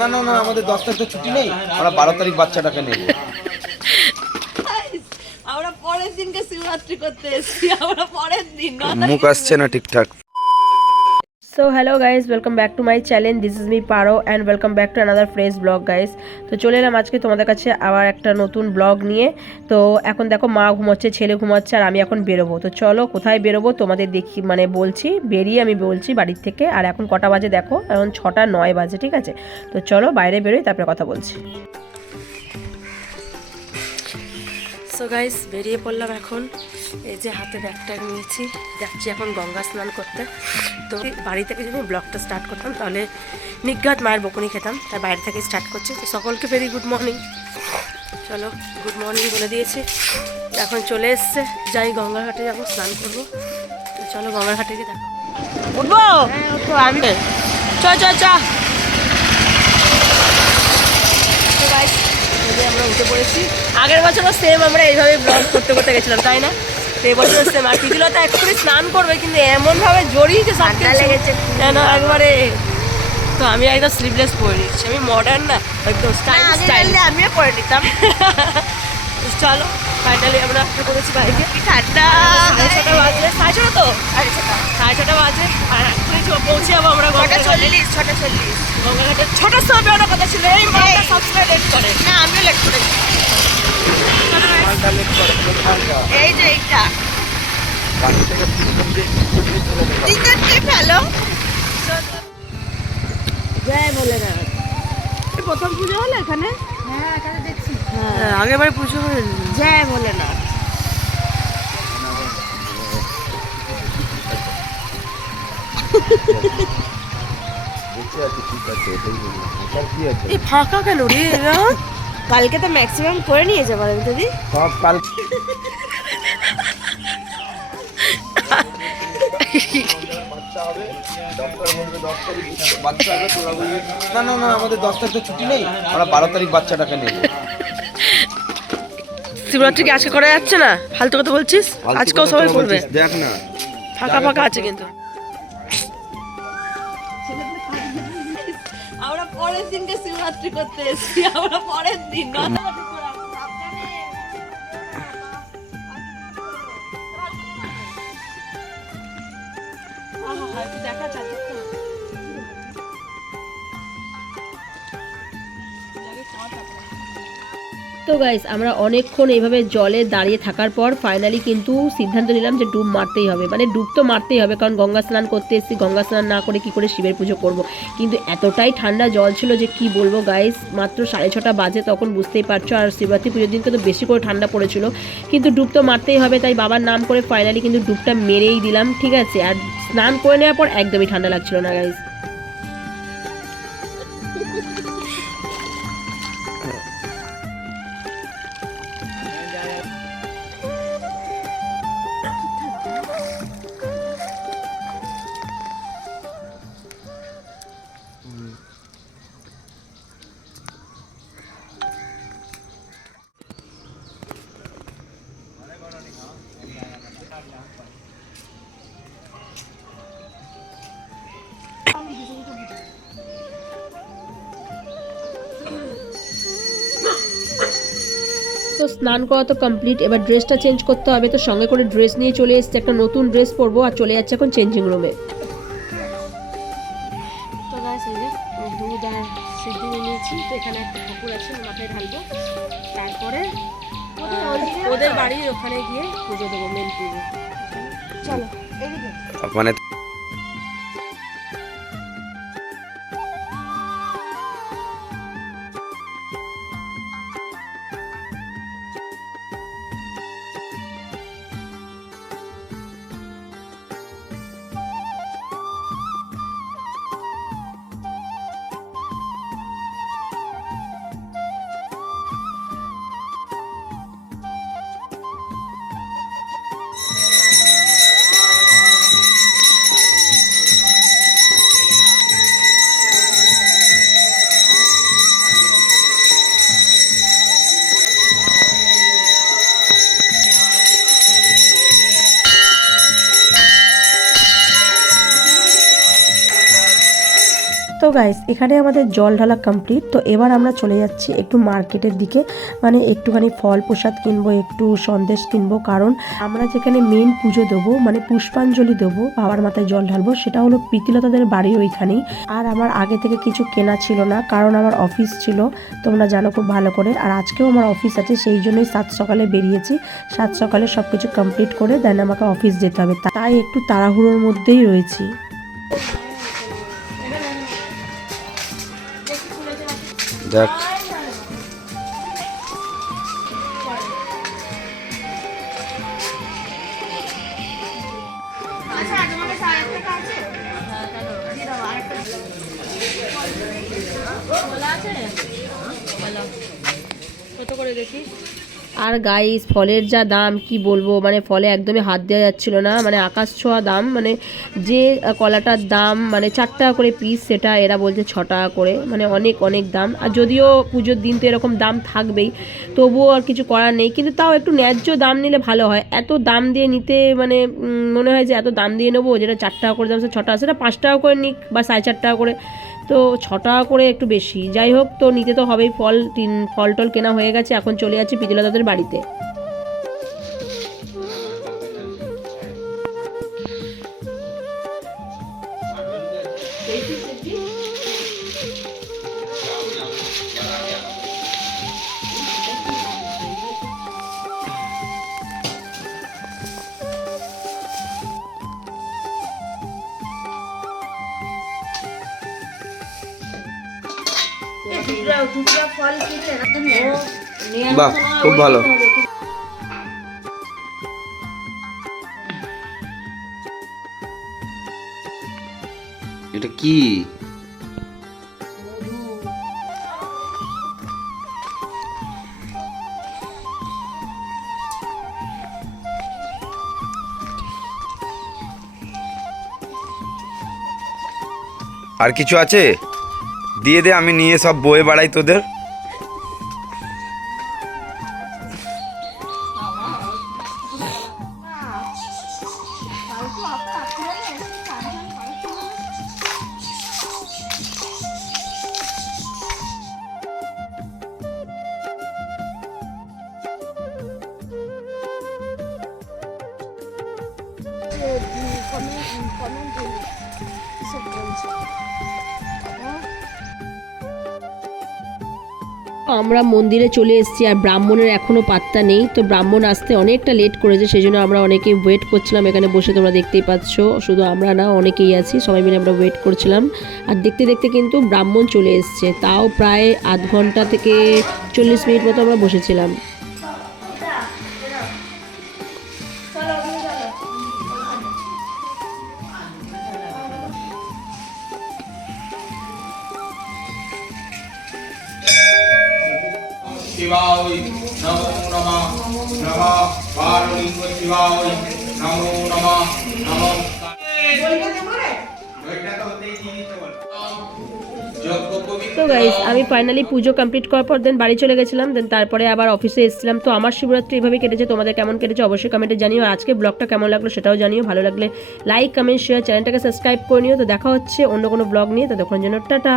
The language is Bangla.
না না না আমাদের দশ তারিখ তো ছুটি নেই আমরা বারো তারিখ বাচ্চাটাকে নেব। আমরা পরের দিনকে শিবরাত্রি করতে এসেছি আমরা পরের দিন মুখ আসছে না ঠিকঠাক। So hello guys welcome back to my channel this is me Paro and welcome back to another fresh blog guys তো চলে এলাম আজকে তোমাদের কাছে আবার একটা নতুন ব্লগ নিয়ে। তো এখন দেখো মা ঘুমাচ্ছে, ছেলে ঘুমাচ্ছে, আর আমি এখন বেরোবো। তো চলো কোথায় বেরোবো তোমাদের দেখি মানে বলছি, বেরিয়ে আমি বলছি বাড়ির থেকে। আর এখন কটা বাজে দেখো, এখন ছটা নয় বাজে, ঠিক আছে? তো চলো বাইরে বেরোই, তারপরে কথা বলছি। সো গাইস বেরিয়ে পড়লাম এখন। এই যে হাতে ব্যাগটা নিয়েছি। যাচ্ছি এখন গঙ্গা স্নান করতে। তো বাড়ি থেকে যদি ব্লগটা স্টার্ট করতাম তাহলে নিজ্ঞাত মায়ের বকুনি খেতাম। তাই বাইরে থেকে স্টার্ট করছি। তো সকলকে ভেরি গুড মর্নিং চলো গুড মর্নিং বলে দিয়েছি। এখন চলে এসছে। যাই গঙ্গাঘাটে যাব স্নান করব। তো চলো গঙ্গার ঘাটে গিয়ে দেখো উঠবো? আমি চ চ চ তো guys, এই যে আমরা উঠে পড়েছি আগের বছরও সেম আমরা এইভাবে ব্লগ করতে করতে গেছিলাম তাই না? তো এই বছর সেম আর তিতিলতা এক্ষুনি স্নান করবে কিন্তু এমনভাবে জড়িয়েছে ঠান্ডা লেগেছে। কেন? একবারে। তো আমি একদম স্লিভলেস পরে নিচ্ছি আমি মডার্ন না একদম স্টাইল স্টাইল আমিও পরে নিতাম। চলো ফাইনালি আমরা উঠে পড়েছি বাইকে ঠান্ডা। সাড়ে ছটা বাজে। সাড়ে ছটা তো সাড়ে ছটা। সাড়ে ছটা বাজে? আর চ- পৌঁছে যাব আমরা ছটা চল্লিশ ছটা চল্লিশ। গঙ্গাঘাটে ছটার সময় বেরোনোর কথা ছিল এই মালটা সবসময় লেট করে। না আমিও লেট করেছি। এই যে এইটা। তিনজনকে ফেলো। জয় বলে না প্রথম পুজো হলো এখানে? হ্যাঁ আগের বারে পুজো হয়নি জয় বলে এই ফাঁকা কেন রে এরা? কালকে তো ম্যাক্সিমাম করে নিয়েছে বলেন দিদি সব কাল বাচ্চা হবে, তোরা বলবি, না না না আমাদের দশ তারিখ তো ছুটি নেই। আমরা বারো তারিখ বাচ্চাটাকে নেব। শিবরাত্রি কি আজকে করা যাচ্ছে না? ফালতু কথা বলছিস? আজকেও সবাই করবে দেখ না। ফাঁকা ফাঁকা আছে কিন্তু। পরের দিনকে শিবরাত্রি করতে এসেছি আমরা পরের দিন। তো গাইস আমরা অনেকক্ষণ এইভাবে জলে দাঁড়িয়ে থাকার পর ফাইনালি কিন্তু সিদ্ধান্ত নিলাম যে ডুব মারতেই হবে। মানে ডুব তো মারতেই হবে, কারণ গঙ্গা স্নান করতে এসেছি, গঙ্গা স্নান না করে কি করে শিবের পুজো করব? কিন্তু এতটাই ঠান্ডা জল ছিল যে কি বলব গাইস মাত্র সাড়ে ছটা বাজে তখন বুঝতেই পারছ, আর শিবরাত্রি পুজোর দিনকে তো বেশি করে ঠান্ডা পড়েছিল। কিন্তু ডুব তো মারতেই হবে, তাই বাবার নাম করে ফাইনালি কিন্তু ডুবটা মেরেই দিলাম, ঠিক আছে? আর স্নান করে নেওয়ার পর একদমই ঠান্ডা লাগছিল না গাইস তো স্নান করা তো কমপ্লিট এবার ড্রেসটা চেঞ্জ করতে হবে তো সঙ্গে করে ড্রেস নিয়ে চলে এসেছে একটা নতুন ড্রেস পরবো আর চলে যাচ্ছে এখন চেঞ্জিং রুমে তো গাইস এই যে দুধ আর সিদ্ধি নিয়েছি তো এখানে একটা ঠাকুর আছে মাথায় ঢালবো। তারপরে ওদের বাড়ির ওখানে গিয়ে পুজো দেবো মেন পুজো। চলো মানে গাইস এখানে আমাদের জল ঢালা কমপ্লিট তো এবার আমরা চলে যাচ্ছি একটু মার্কেটের দিকে। মানে একটুখানি ফল প্রসাদ কিনবো, একটু সন্দেশ কিনবো। কারণ আমরা যেখানে মেন পুজো দেবো মানে পুষ্পাঞ্জলি দেবো, বাবার মাথায় জল ঢালবো, সেটা হলো প্রীতিলতাদের বাড়ি ওইখানেই। আর আমার আগে থেকে কিছু কেনা ছিল না, কারণ আমার অফিস ছিল, তোমরা জানো খুব ভালো করে। আর আজকেও আমার অফিস আছে, সেই জন্যই সাত সকালে বেরিয়েছি। সাত সকালে সব কিছু কমপ্লিট করে দেন আমাকে অফিস যেতে হবে। তাই একটু তাড়াহুড়োর মধ্যেই রয়েছি। দেখ। কত করে দেখি। আর গাইস ফলের যা দাম, কি বলব? মানে ফলে একদমই হাত দেওয়া যাচ্ছিল না। মানে আকাশ ছোঁয়া দাম মানে যে কলাটার দাম মানে চার টাকা করে পিস সেটা এরা বলছে ছ টাকা করে মানে অনেক অনেক দাম। আর যদিও পুজোর দিন তো এরকম দাম থাকবেই, তবুও আর কিছু করার নেই। কিন্তু তাও একটু ন্যায্য দাম নিলে ভালো হয়। এত দাম দিয়ে নিতে মানে মনে হয় যে এত দাম দিয়ে নেব, যেটা চার টাকা করে দাম, সে ছ টাকা, সেটা পাঁচ টাকা করে নিক বা সাড়ে চার টাকা করে। তো ছ টাকা করে একটু বেশি। যাই হোক, তো নিতে তো হবেই, ফল ফল টল কেনা হয়ে গেছে, এখন চলে যাচ্ছি দাদের বাড়িতে। বাহ খুব ভালো। এটা কি? আর কিছু আছে? দিয়ে দে আমি নিয়ে সব বয়ে বাড়াই তোদের আমরা মন্দিরে চলে এসেছি আর ব্রাহ্মণের এখনও পাত্তা নেই, তো ব্রাহ্মণ আসতে অনেকটা লেট করেছে সেই জন্য আমরা অনেকেই ওয়েট করছিলাম এখানে বসে, তোমরা দেখতেই পাচ্ছ। শুধু আমরা না, অনেকেই আছি, সবাই মিলে আমরা ওয়েট করছিলাম। আর দেখতে দেখতে কিন্তু ব্রাহ্মণ চলে এসছে, তাও প্রায় আধ ঘণ্টা থেকে চল্লিশ মিনিট মতো আমরা বসেছিলাম। शिवाय नमो नमः नमः पार्वलिंग शिवाय नमो नमः नमः বইটা তো হতেই দিয়ে দিতে বল। যজ্ঞ পবিত্র তো গাইস আমি ফাইনালি পুজো কমপ্লিট করার পর দেন বাড়ি চলে গেছিলাম দেন তারপরে আবার অফিসে এসেছিলাম তো আমার শিবরাত্রি এভাবে কেটেছে তোমাদের কেমন কেটেছে অবশ্যই কমেন্টে জানিও আর আজকে ব্লগটা কেমন লাগলো সেটাও জানিও ভালো লাগলে লাইক কমেন্ট শেয়ার চ্যানেলটাকে সাবস্ক্রাইব করে নিও তো দেখা হচ্ছে অন্য কোনো ব্লগ নিয়ে ততক্ষণ জন্য টাটা